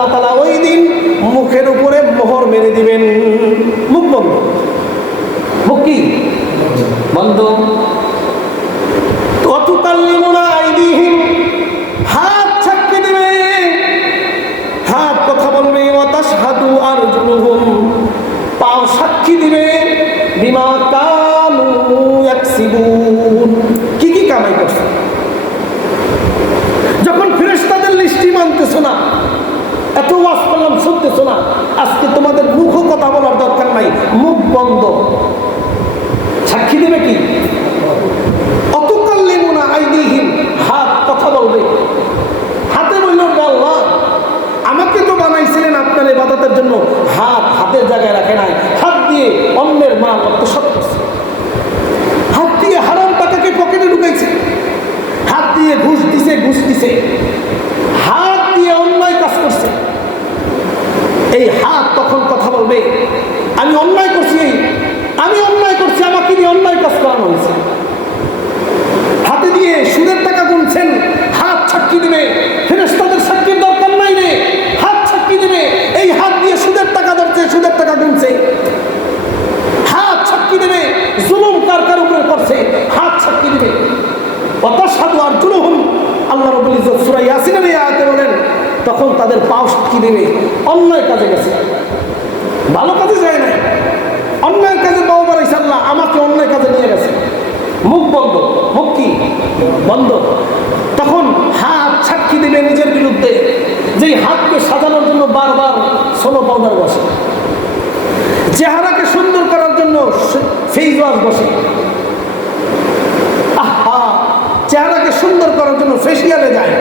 আল্লাহ তাআলা ওই দিন মুখের উপরে মোহর মেরে দিবেন। মুখ বন্ধ, মুখ কি বন্ধ। ওয়াতুকাল্লিমুনা আইদিহিম, হাত সাক্ষী দিবে, হাত কথা বলবে। ওয়াতাশহাদু আরজুলুহুম, পাও সাক্ষী দিবে। বিমা কানু ইয়াকসিবুন, কি কি কামাই করছে। যখন ফেরেশতাদের লিস্টি মানতেছো না, এত ওয়াজ করলাম শুনতেছো না, আজকে তোমাদের মুখও কথা বলার দরকার নাই, মুখ বন্ধ, সাক্ষী দেবে কি? অতুকাল্লিমুনা আইদিহিম, হাত কথা বলবে। হাতে বলল আল্লাহ আমাকে তো বানাইছিলেন আপনার ইবাদতের জন্য, হাত হাতের জায়গায় রাখে নাই, হাত দিয়ে অন্যের মাল আত্মসাৎ করছে, হাত দিয়ে হারাম টাকাকে পকেটে ঢুকাইছে, হাত দিয়ে ঘুষ দিছে, হাত দিয়ে অন্যায় কাজ করছে। এই হাত তখন কথা বলবে, আমি অন্যায় করছি, আমাকে দিয়ে অন্যায় কাজ করানো হয়েছে। হাতে দিয়ে সুদের টাকা গুনছেন, হাত সাক্ষী দিবে। ফেরেশতাদের সাক্ষীর দরকার নাই রে, হাত সাক্ষী দিবে। এই হাত দিয়ে সুদের টাকা ধরছে, সুদের টাকা গুনছে, হাত সাক্ষী দেবে। জুলুম কার কার উপরে করছে, হাত সাক্ষী দিবে। ওয়াতাশহাদু আরজুলুহুম, আল্লাহ রাব্বুল ইজ্জত সূরা ইয়াসিনের এই আয়াতে বলেন, তখন তাদের পাও সাক্ষী দিবে। অন্যায় কাজে গেছে, ভালো কাজে যায় না, অন্যায় কাজে পাও বাড়াইছে। আল্লাহ আমাকে অন্যায় কাজে নিয়ে গেছে, মুখ বন্ধ, মুখ কি বন্ধ। তখন হাত সাক্ষী দিবে নিজের বিরুদ্ধে, যেই হাতকে সাজানোর জন্য বারবার সোনো পাউডার বসে, চেহারাকে সুন্দর করার জন্য ফেস ওয়াশ বসে, আহা চেহারাকে সুন্দর করার জন্য ফেসিয়ালে যায়,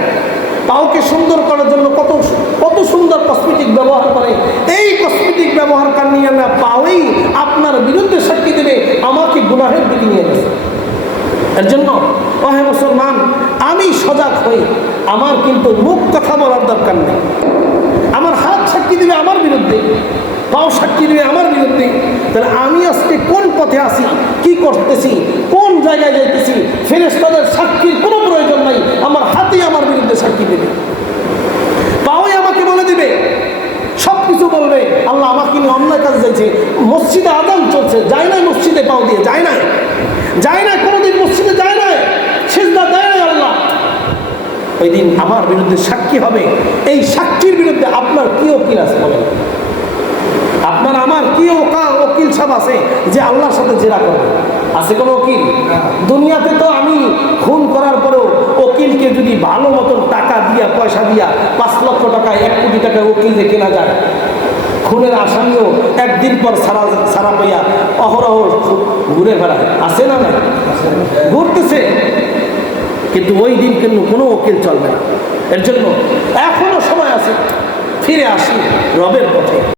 পাওকে সুন্দর করার জন্য কত কত সুন্দর কসমেটিক ব্যবহার করে। এই কসমেটিক ব্যবহার নিয়ে না পাওই আপনার বিরুদ্ধে সাক্ষী দেবে, আমাকে গুনাহের দিকে নিয়ে গেছে। এর জন্য ওহে মুসলমান, আমি সজাগ হই, আমার কিন্তু মুখ কথা বলার দরকার নেই। আমার হাত সাক্ষী দিবে আমার বিরুদ্ধে, পাও সাক্ষী দিবে আমার বিরুদ্ধে। তাহলে আমি আজকে কোন পথে আছি, কি করতেছি, কোন জায়গায় যাইতেছি, ফেরেশতাদের সাক্ষীর কোনো প্রয়োজন নাই। আমার হাতেই আমার বিরুদ্ধে সাক্ষী দেবে, পাওই আমাকে বলে দিবে, সব কিছু বলবে। আল্লাহ আমাকে নিয়ে অন্যায় কাজে যাইছে, মসজিদে আযান চলছে, যায় নাই মসজিদে, পাও দিয়ে যায় নাই, কোনোদিন মসজিদে যায় নাই, সিজদা দেয় নাই আল্লাহ। ওই দিন আমার বিরুদ্ধে সাক্ষী হবে। এই সাক্ষীর বিরুদ্ধে আপনার কি উকিল আছে বলেন? আপনার আমার কি উকিল সব আছে যে আল্লাহর সাথে জেরা করবে? আছে কোনো উকিল? দুনিয়াতে তো আমি খুন করার পরেও উকিলকে যদি ভালো মতন টাকা দিয়া, পয়সা দিয়া, 5 লক্ষ টাকা, 1 কোটি টাকা উকিলকে কেনা যায়, খুনের আসামিও একদিন পর সারা পাইয়া অহরহ ঘুরে বেড়ায়, আছে না? না ঘুরতেছে, কিন্তু ওই দিন কিন্তু কোনো উকিল চলবে না। এর জন্য এখনো সময় আছে, ফিরে আসি রবের পথে।